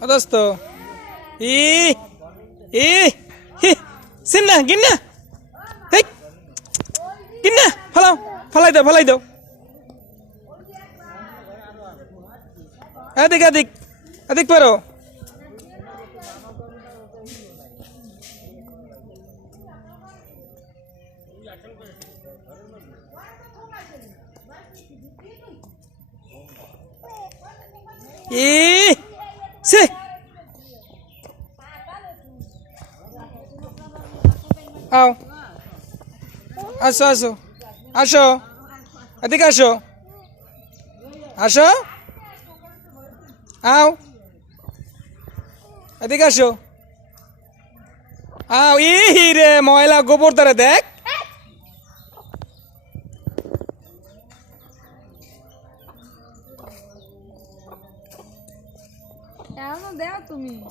দোস্ত ই ই সিন্না গিন্না হেই গিন্না ফালাও ফালাই দাও ফালাই দাও এদিক এদিক এদিক পারো ই সে আও। আসো আসো। আসো। এদিকে আসো। আসো। আও। এদিকে আসো। আও ই রে ময়লা গোবর তারে দেখ। Ela não deu, a Tuminho.